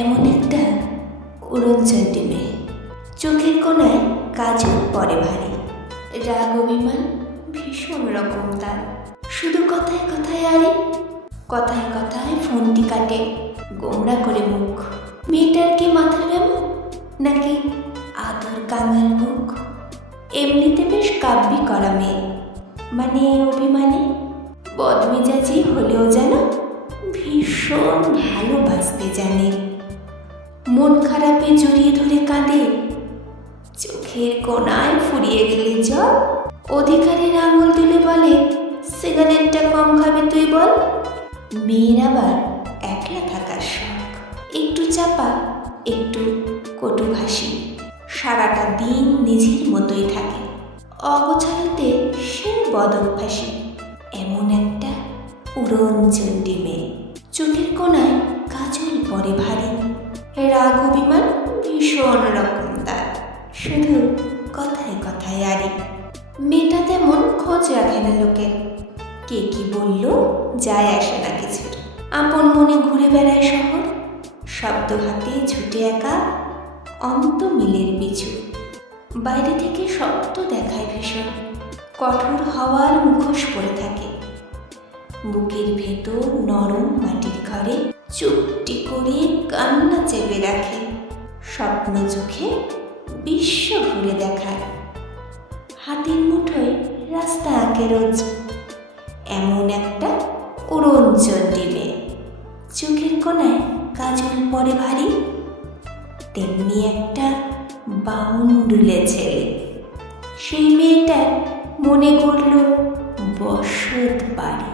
এমন একটা উড়নচণ্ডী মেয়ে, চোখের কোণায় কাজল পরে ভারী, রাগ অভিমান ভীষণ রকম তার। শুধু কথায় কথায় আরে, কথায় কথায় ফোনটি কাটে, গোমড়া করে মুখ। মেয়েটার কি মাথার ব্যামো, নাকি আদর কাঙাল মুখ? এমনিতে বেশ কাব্যি করা মেয়ে, মানে অভিমানী বদমেজাজি হলেও যেন ভীষণ ভালোবাসতে জানে। মন খারাপে জড়িয়ে ধরে কাঁদে, চোখের কোণায় ফুরিয়ে গেলে জল। অধিকারের আঙুল তুলে বলে, সিগারেটটা কম খাবে তুই বল। মেয়ের আবার একলা থাকার শখ, একটু চাপা একটু কটুভাষী, সারাটা দিন নিজের মতোই থাকে। অগোছালোতে সে বদভ্যাসী। এমন একটা উড়নচণ্ডী মেয়ে, চোখের কোণায় কাজল পরে ভারী, রাগ অভিমান ভীষণ রকম তার। শুধু কথায় কথায় আরে। মেয়েটা তেমন খোঁজ রাখে না লোকের, কে কি বলল যায় আসে না কিছুর। আপন মনে ঘুরে বেড়ায় শহর, শব্দ হাতে ছুটে একা অন্ত মিলের বিছু। বাইরে থেকে শক্ত দেখায় ভীষণ, কঠোর হওয়ার মুখোশ পরে থাকে। বুকের ভেতর নরম মাটির ঘরে চুপটি করে কান্না চেপে রাখে। স্বপ্ন চোখে বিশ্ব ঘুরে দেখায়, হাতের মুঠোয় রাস্তা আঁকে রোজ। এমন একটা উড়নচণ্ডী মেয়ে, চোখের কোণায় কাজল পরে ভারী, তেমনি একটা বাউন্ডুলে ছেলে। সেই মেয়েটার মনে করল বসত বাড়ি।